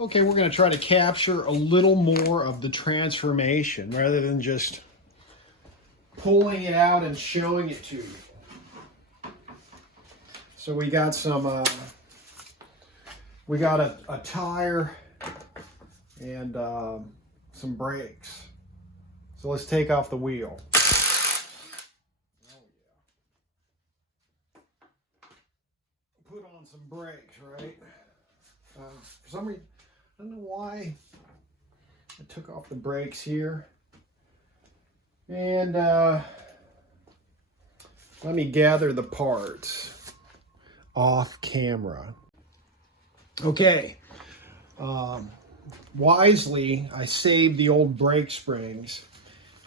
Okay, we're going to try to capture a little more of the transformation rather than just pulling it out and showing it to you. So we got some, we got a tire and some brakes. So let's take off the wheel. Oh yeah. Put on some brakes, right? For some reason, I don't know why I took off the brakes here. And let me gather the parts off camera. Okay. Wisely, I saved the old brake springs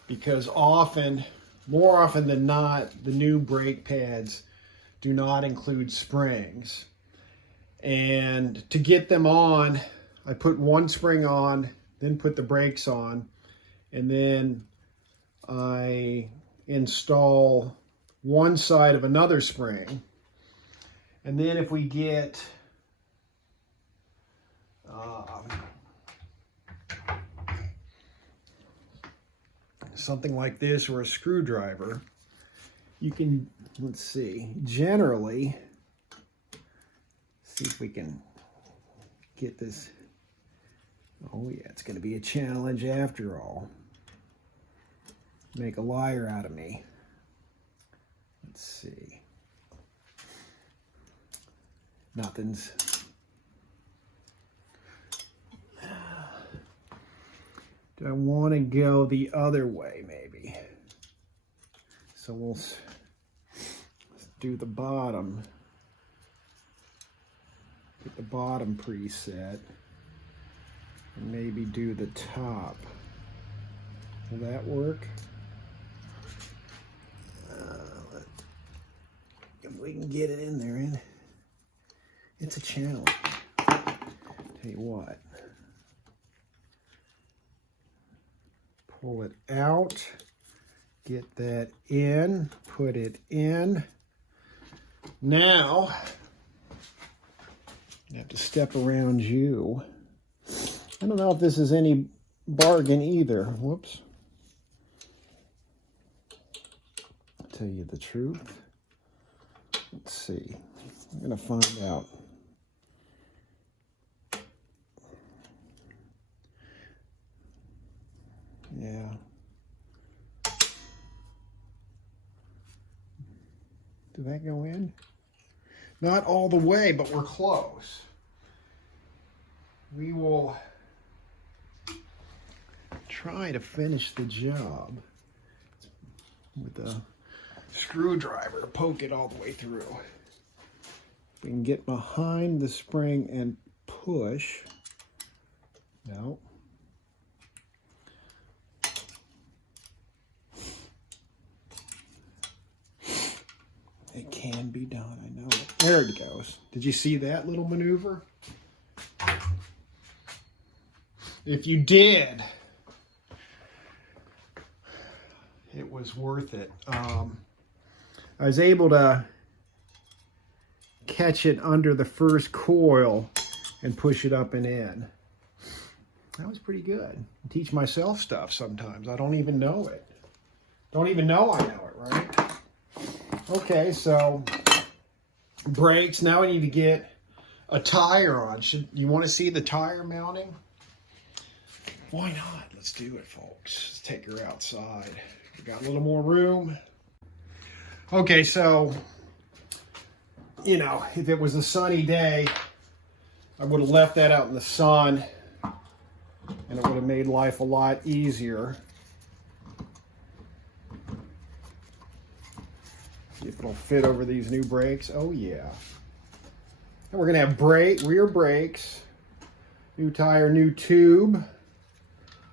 because more often than not, the new brake pads do not include springs. And to get them on, I put one spring on, then put the brakes on, and then I install one side of another spring. And then if we get something like this or a screwdriver, you can, let's see, generally, see if we can get this. Oh yeah, it's going to be a challenge after all. Make a liar out of me. Let's see. Nothing's. Do I want to go the other way maybe? So let's do the bottom. Get the bottom preset. And maybe do the top. Will that work? If we can get it in there, and it's a challenge. Tell you what. Pull it out, get that in, put it in. Now, I have to step around you. I don't know if this is any bargain either. Whoops. I'll tell you the truth. Let's see. I'm going to find out. Yeah. Did that go in? Not all the way, but we're close. We will try to finish the job with a screwdriver, poke it all the way through. We can get behind the spring and push. No. It can be done, I know it. There it goes. Did you see that little maneuver? If you did, it was worth it. I was able to catch it under the first coil and push it up and in. That was pretty good. I teach myself stuff sometimes. I don't even know it. Don't even know I know it, right? Okay, so brakes. Now I need to get a tire on. You want to see the tire mounting? Why not? Let's do it, folks. Let's take her outside. We got a little more room. Okay, so, you know, if it was a sunny day, I would have left that out in the sun and it would have made life a lot easier. See if it'll fit over these new brakes. Oh yeah. And we're gonna have rear brakes, new tire, new tube.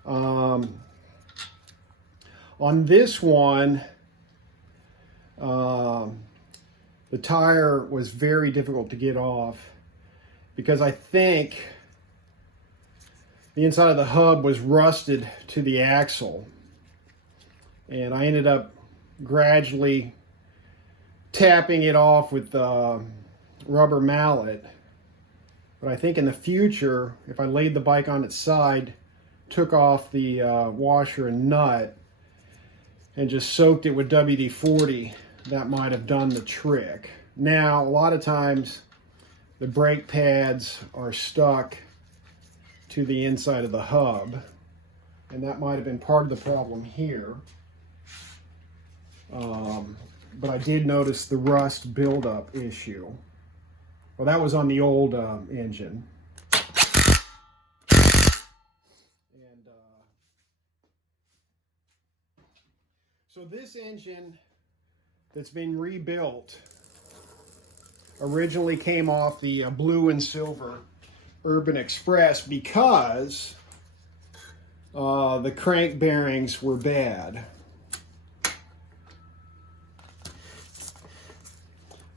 On this one, the tire was very difficult to get off because I think the inside of the hub was rusted to the axle, and I ended up gradually tapping it off with the rubber mallet, But I think in the future, if I laid the bike on its side, took off the washer and nut, and just soaked it with WD-40, that might have done the trick. Now, a lot of times, the brake pads are stuck to the inside of the hub, and that might have been part of the problem here. But I did notice the rust buildup issue. Well, that was on the old engine. And so this engine that's been rebuilt originally came off the blue and silver Urban Express because the crank bearings were bad.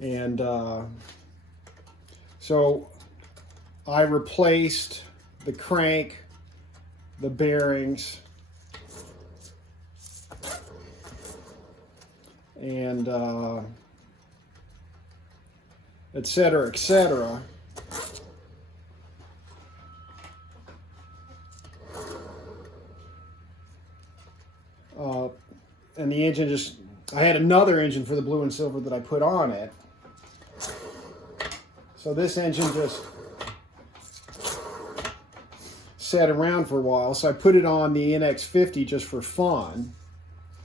And so I replaced the crank, the bearings, and et cetera, et cetera. And the engine just, I had another engine for the blue and silver that I put on it. So this engine just sat around for a while. So I put it on the NX50 just for fun.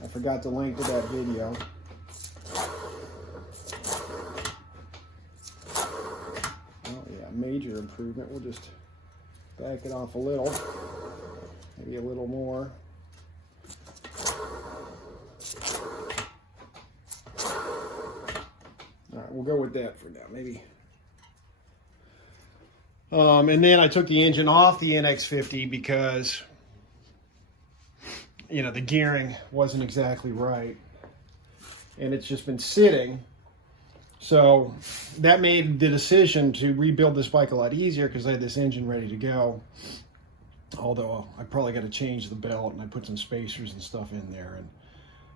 I forgot to link to that video. Oh yeah, major improvement. We'll just back it off a little, maybe a little more. All right, we'll go with that for now, maybe. And then I took the engine off the NX50 because, you know, the gearing wasn't exactly right. And it's just been sitting. So that made the decision to rebuild this bike a lot easier because I had this engine ready to go. Although I probably got to change the belt, and I put some spacers and stuff in there, and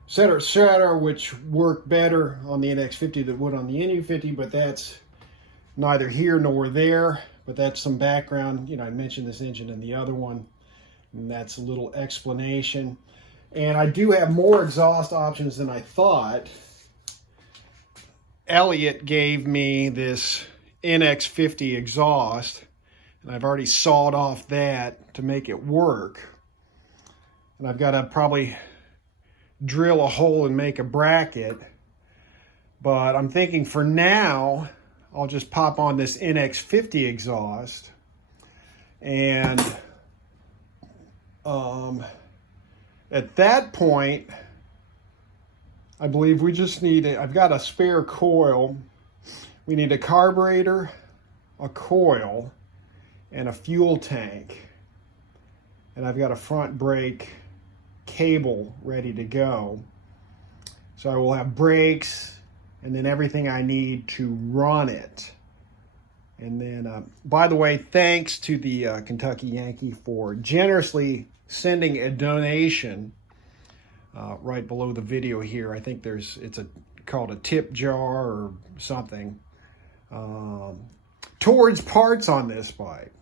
et cetera, which work better on the NX50 than would on the NU50, but that's neither here nor there. But that's some background. You know, I mentioned this engine in the other one, and that's a little explanation. And I do have more exhaust options than I thought. Elliot gave me this NX50 exhaust, and I've already sawed off that to make it work. And I've got to probably drill a hole and make a bracket. But I'm thinking for now, I'll just pop on this NX50 exhaust, and at that point, I believe we just need I've got a spare coil. We need a carburetor, a coil, and a fuel tank. And I've got a front brake cable ready to go. So I will have brakes, and then everything I need to run it. And then, by the way, thanks to the Kentucky Yankee for generously sending a donation right below the video here. I think it's called a tip jar or something, towards parts on this bike.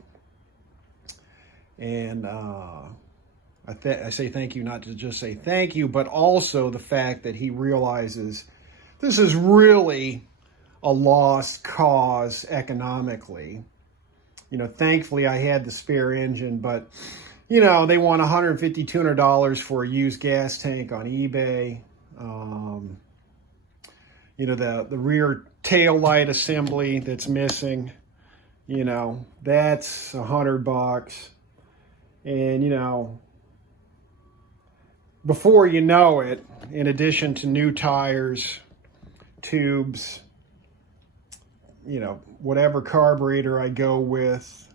And I say thank you, not to just say thank you, but also the fact that he realizes this is really a lost cause economically. You know, thankfully I had the spare engine, but, you know, they want $150, $200 for a used gas tank on eBay. You know, the rear tail light assembly that's missing, you know, that's $100. And, you know, before you know it, in addition to new tires, tubes, you know, whatever carburetor I go with,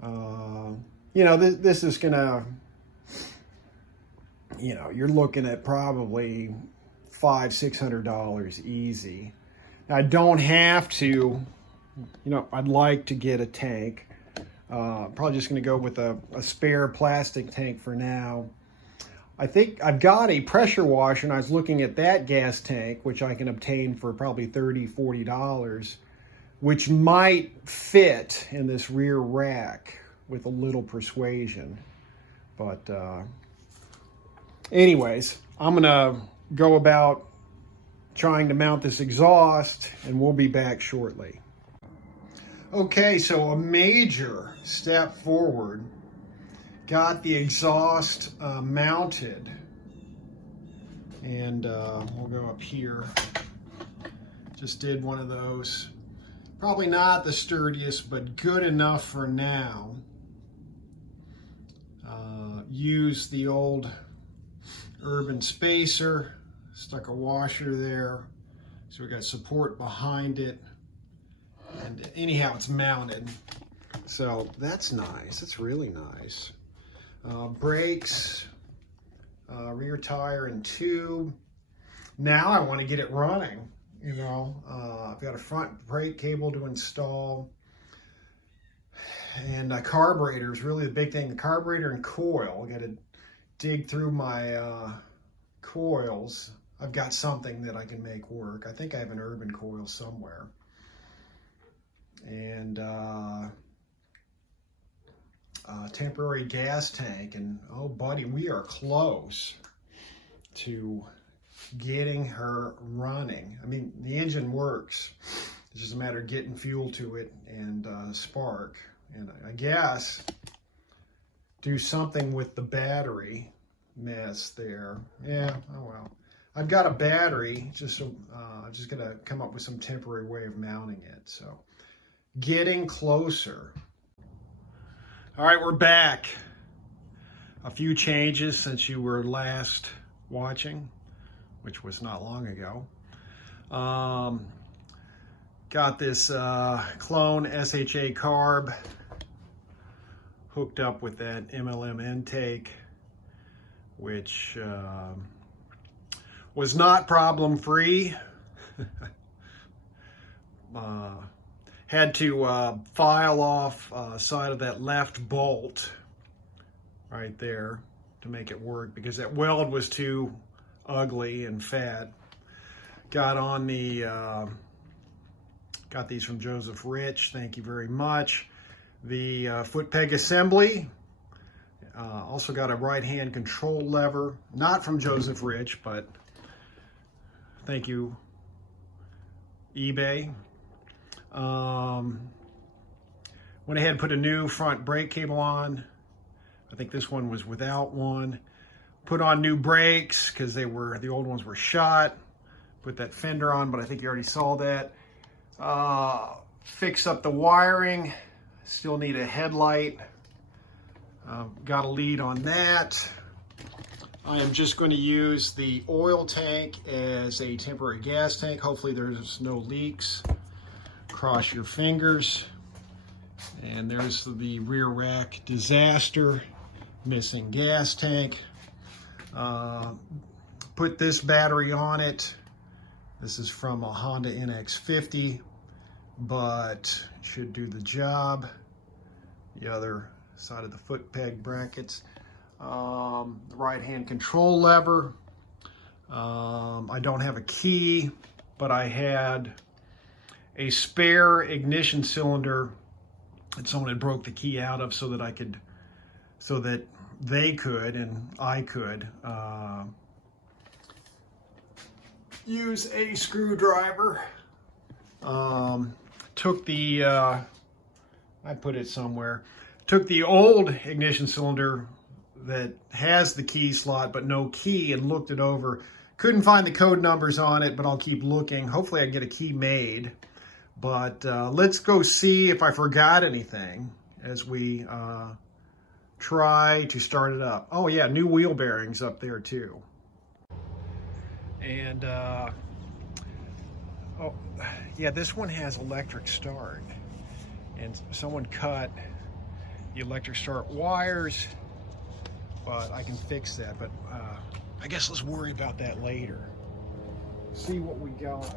you know, this is gonna, you know, you're looking at probably $500-600 easy. Now, I don't have to, you know, I'd like to get a tank. Probably just gonna go with a spare plastic tank for now. I think I've got a pressure washer, and I was looking at that gas tank, which I can obtain for probably $30-40. which might fit in this rear rack with a little persuasion. But anyways, I'm gonna go about trying to mount this exhaust, and we'll be back shortly. Okay, so a major step forward. Got the exhaust mounted, and we'll go up here. Just did one of those. Probably not the sturdiest, but good enough for now. Used the old urban spacer, stuck a washer there, so we got support behind it, and anyhow it's mounted, so that's nice. That's really nice. Brakes, rear tire and tube. Now I want to get it running. You know, I've got a front brake cable to install, and a carburetor is really the big thing. The carburetor and coil. I got to dig through my coils. I've got something that I can make work. I think I have an urban coil somewhere. And temporary gas tank. And oh buddy, we are close to getting her running. I mean, the engine works. It's just a matter of getting fuel to it and spark. And I guess do something with the battery mess there. Yeah, oh well. I've got a battery, just so just gonna come up with some temporary way of mounting it. So getting closer. All right, we're back. A few changes since you were last watching, which was not long ago. Got this clone SHA carb hooked up with that MLM intake, which was not problem-free. Had to file off side of that left bolt right there to make it work because that weld was too ugly and fat. Got on the got these from Joseph Rich, thank you very much. The foot peg assembly, also got a right hand control lever, not from Joseph Rich, but thank you eBay. Went ahead and put a new front brake cable on. I think this one was without one. Put on new brakes because the old ones were shot. Put that fender on, but I think you already saw that. Fix up the wiring. Still need a headlight. Got a lead on that. I am just going to use the oil tank as a temporary gas tank. Hopefully there's no leaks. Cross your fingers. And there's the rear rack disaster. Missing gas tank. Put this battery on it. This is from a Honda NX50, but should do the job. The other side of the foot peg brackets. The right hand control lever. I don't have a key, but I had a spare ignition cylinder that someone had broke the key out of so that they could and I could use a screwdriver. Took the I put it somewhere. Took the old ignition cylinder that has the key slot but no key and looked it over. Couldn't find the code numbers on it, but I'll keep looking. Hopefully I can get a key made. But let's go see if I forgot anything as we try to start it up. Oh yeah, new wheel bearings up there too. And oh yeah, this one has electric start, and someone cut the electric start wires, but I can fix that. But I guess let's worry about that later. See what we got.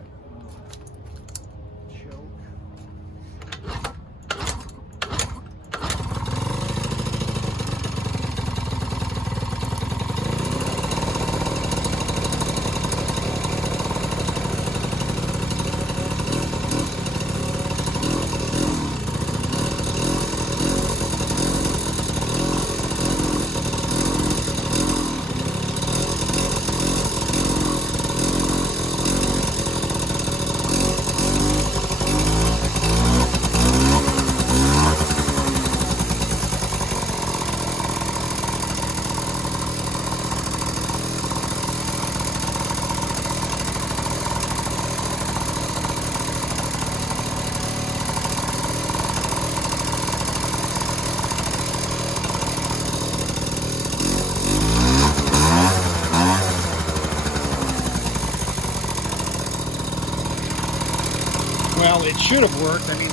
Well, it should have worked. I mean,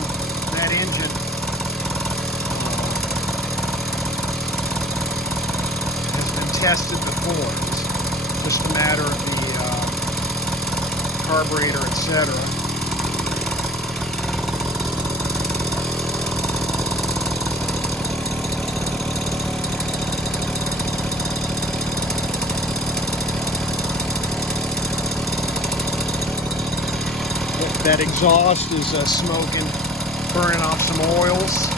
that engine has been tested before. It's just a matter of the carburetor, etc. That exhaust is smoking, burning off some oils.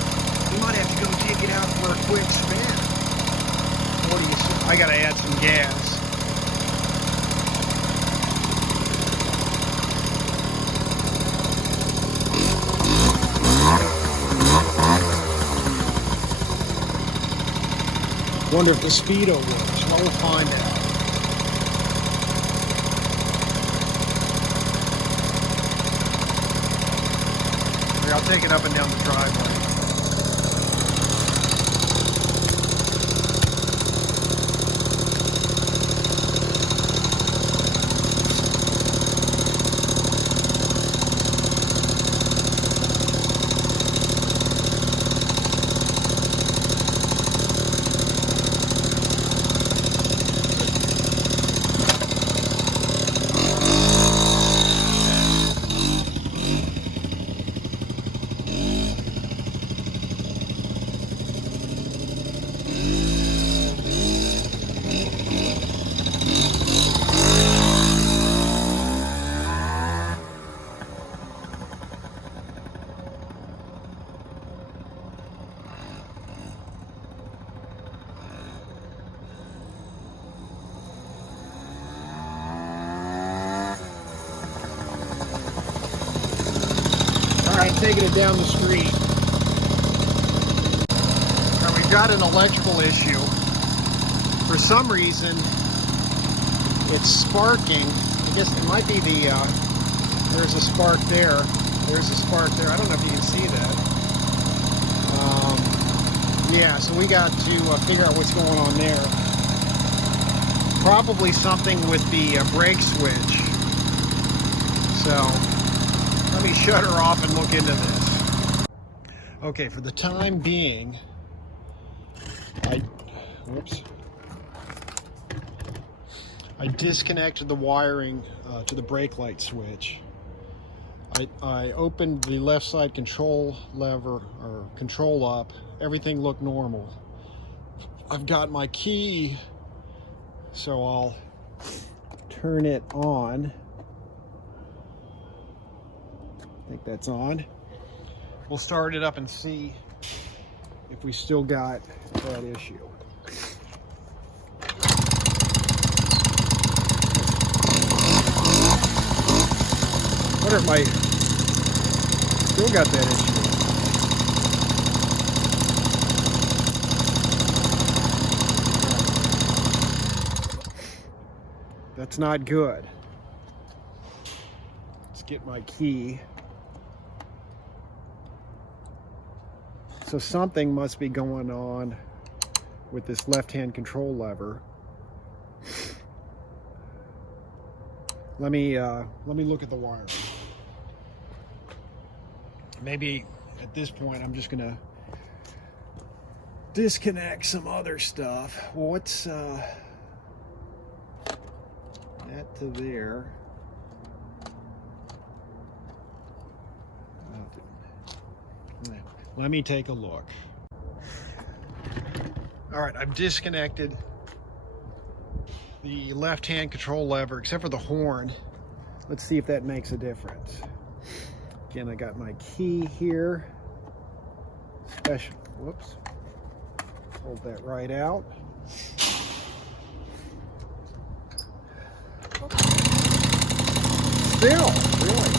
You might have to go take it out for a quick spin. What do you say? I gotta add some gas. Wonder if the speedo works. Well, we'll find out. I'll take it up and down the driveway. Taking it down the street. Now we've got an electrical issue. For some reason, it's sparking. I guess it might be the, there's a spark there. There's a spark there. I don't know if you can see that. Yeah, so we got to figure out what's going on there. Probably something with the brake switch. So, let me shut her off and look into this. Okay, for the time being, I disconnected the wiring to the brake light switch. I opened the left side control lever, or control up. Everything looked normal. I've got my key, so I'll turn it on. I think that's on. We'll start it up and see if we still got that issue. I wonder if I still got that issue. That's not good. Let's get my key. So something must be going on with this left-hand control lever. Let me look at the wiring. Maybe at this point I'm just gonna disconnect some other stuff. Well, what's that to there? Let me take a look. All right, I've disconnected the left-hand control lever, except for the horn. Let's see if that makes a difference. Again, I got my key here. Special, whoops. Hold that right out. Still, really.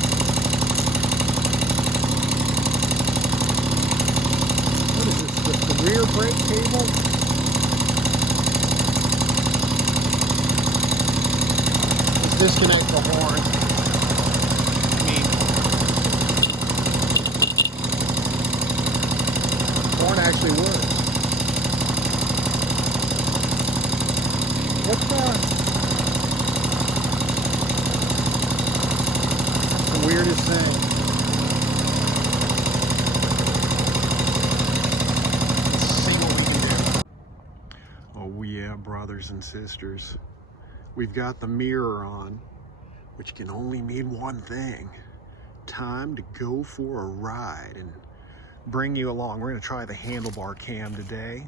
What is this, the rear brake cable? Let's disconnect the horn. Horn actually works. What's the weirdest thing? brothers and sisters. We've got the mirror on, which can only mean one thing. Time to go for a ride and bring you along. We're gonna try the handlebar cam today.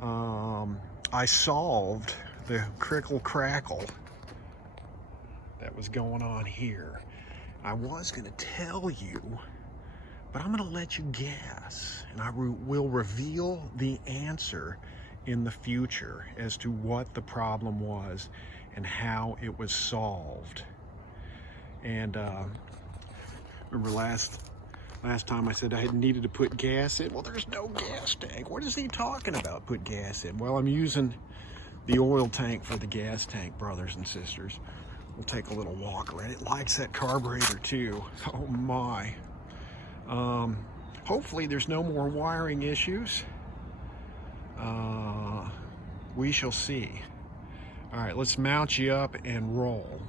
I solved the crickle crackle that was going on here. I was gonna tell you, but I'm gonna let you guess, and I will reveal the answer in the future as to what the problem was and how it was solved. And remember last time I said I had needed to put gas in? Well, there's no gas tank. What is he talking about, put gas in? Well, I'm using the oil tank for the gas tank, brothers and sisters. We'll take a little walk around. It likes that carburetor too. Oh my. Hopefully there's no more wiring issues. We shall see. All right, let's mount you up and roll.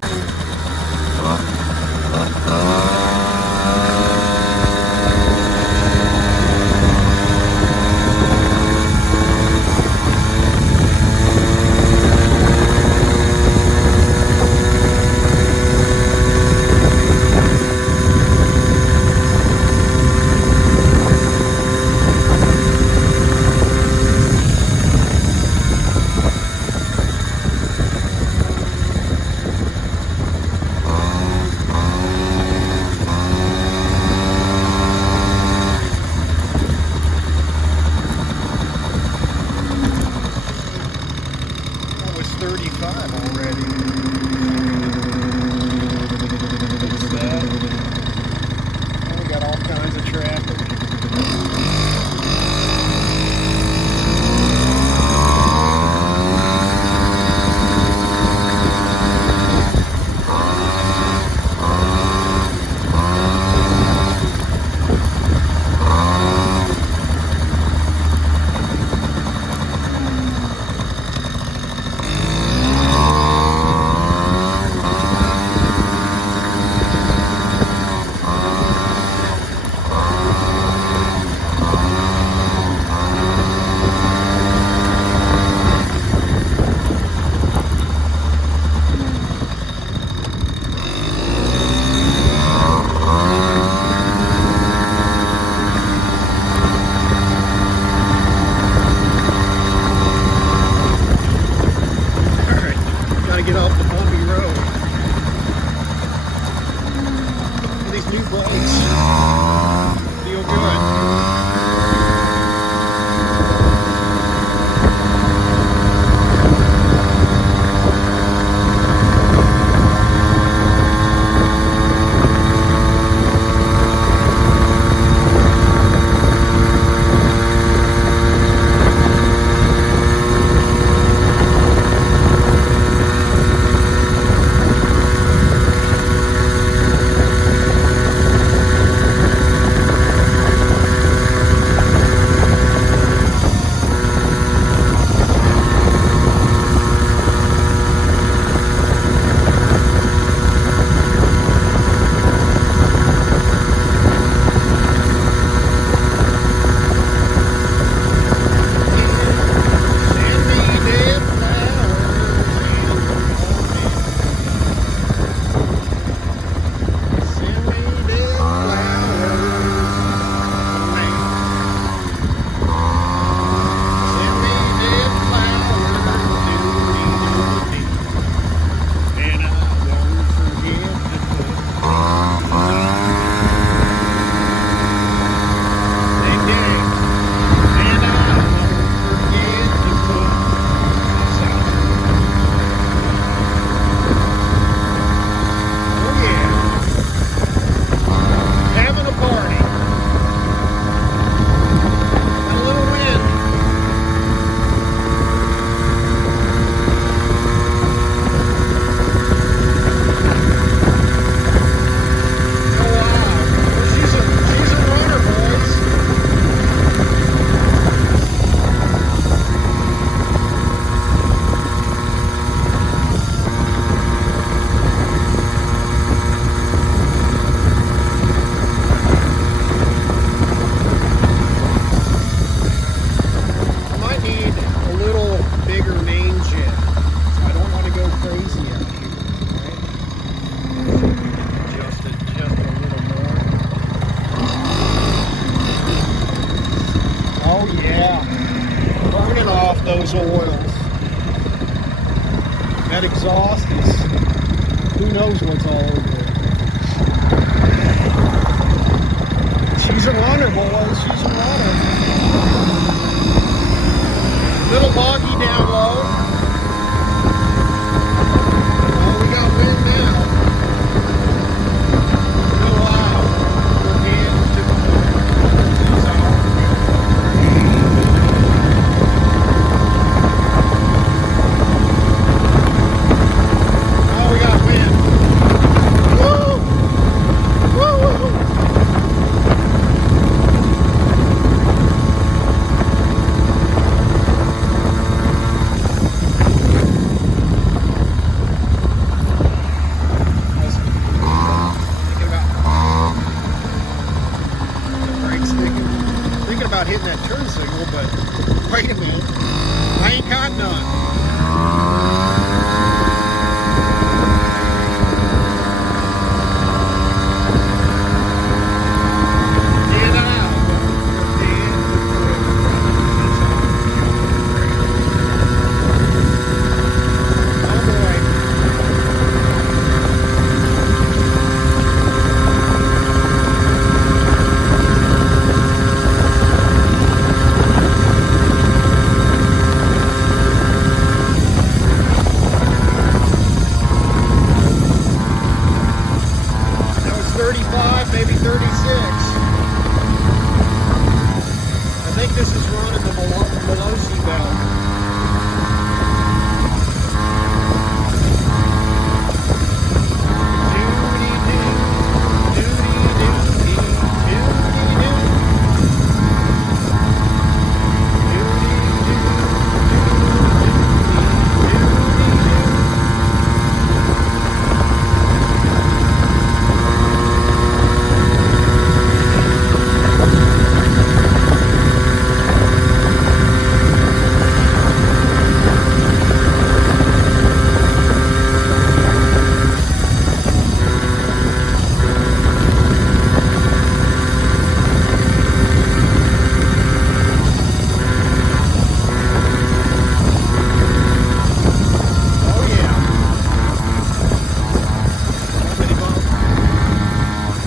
Oh yeah, burning off those oils. That exhaust is, who knows what's all over it. She's a runner, boys. She's a runner. Little boggy down low. Oh, we got wind now. Real loud. Again, typical. She's out. Oh, we got wind. Woo! Woo, woo, woo. About hitting that turn signal, but wait a minute, I ain't got none. Dead out. Oh boy. Maybe 36. I think this is running the Veloci belt.